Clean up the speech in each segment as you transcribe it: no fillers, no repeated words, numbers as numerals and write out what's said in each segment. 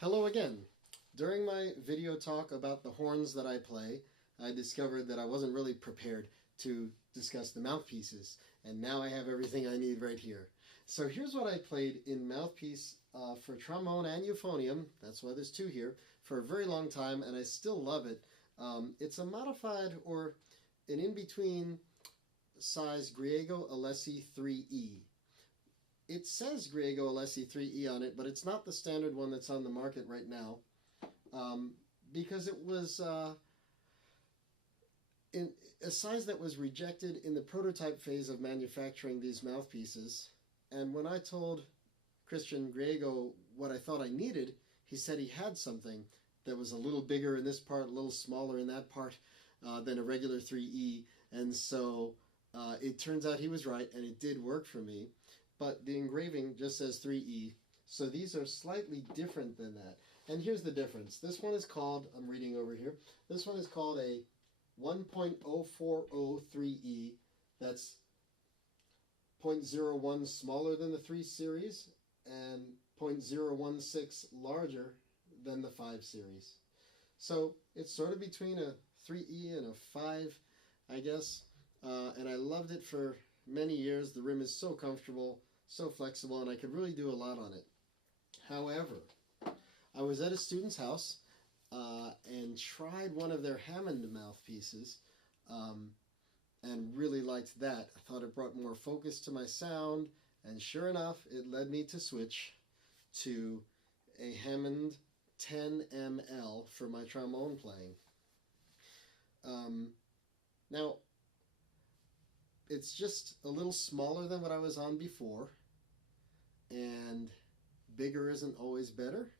Hello again. During my video talk about the horns that I play, I discovered that I wasn't really prepared to discuss the mouthpieces, and now I have everything I need right here. So here's what I played in mouthpiece for trombone and euphonium, that's why there's two here, for a very long time, and I still love it. It's a modified or an in-between size Griego Alessi 3E. It says Griego Alessi 3E on it, but it's not the standard one that's on the market right now, because it was in a size that was rejected in the prototype phase of manufacturing these mouthpieces. And when I told Christian Griego what I thought I needed, he said he had something that was a little bigger in this part, a little smaller in that part than a regular 3E. And so it turns out he was right, and it did work for me. But the engraving just says 3E, so these are slightly different than that. And here's the difference. This one is called, I'm reading over here, this one is called a 1.0403E. That's 0.01 smaller than the 3 series and 0.016 larger than the 5 series. So it's sort of between a 3E and a 5, I guess. And I loved it for many years. The rim is so comfortable, so flexible, and I could really do a lot on it. However, I was at a student's house and tried one of their Hammond mouthpieces and really liked that. I thought it brought more focus to my sound, and sure enough, it led me to switch to a Hammond 10mL for my trombone playing. Now, it's just a little smaller than what I was on before, and bigger isn't always better.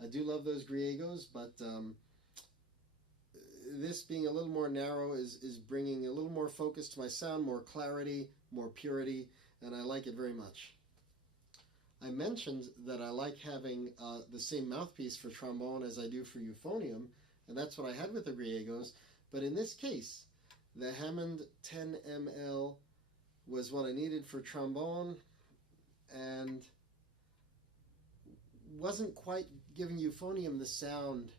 I do love those Griegos, but this being a little more narrow is bringing a little more focus to my sound, more clarity, more purity, and I like it very much. I mentioned that I like having the same mouthpiece for trombone as I do for euphonium, and that's what I had with the Griegos, but in this case, the Hammond 10mL was what I needed for trombone and wasn't quite giving euphonium the sound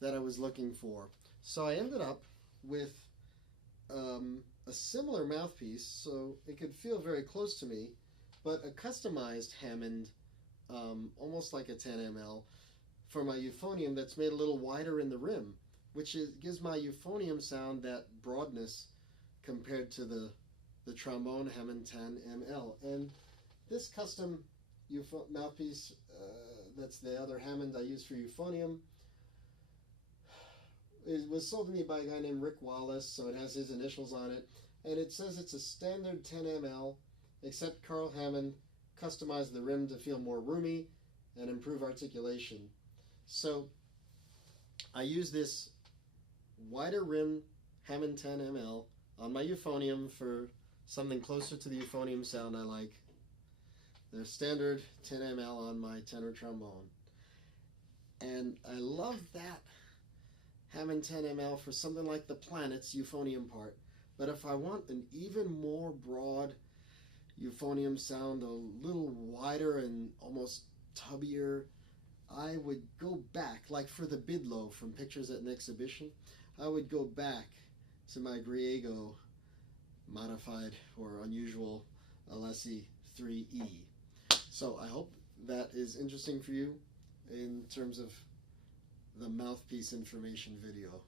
that I was looking for. So I ended up with a similar mouthpiece, so it could feel very close to me, but a customized Hammond, almost like a 10mL, for my euphonium that's made a little wider in the rim, which gives my euphonium sound that broadness compared to the trombone Hammond 10mL. And this custom mouthpiece, that's the other Hammond I use for euphonium, it was sold to me by a guy named Rick Wallace, so it has his initials on it, and it says it's a standard 10mL, except Carl Hammond customized the rim to feel more roomy and improve articulation. So I use this wider rim Hammond 10mL on my euphonium for something closer to the euphonium sound I like. The standard 10mL on my tenor trombone. And I love that Hammond 10mL for something like the Planets euphonium part. But if I want an even more broad euphonium sound, a little wider and almost tubbier, I would go back, like for the Bidlow from Pictures at an Exhibition, I would go back to my Griego modified or unusual Alessi 3E. So I hope that is interesting for you in terms of the mouthpiece information video.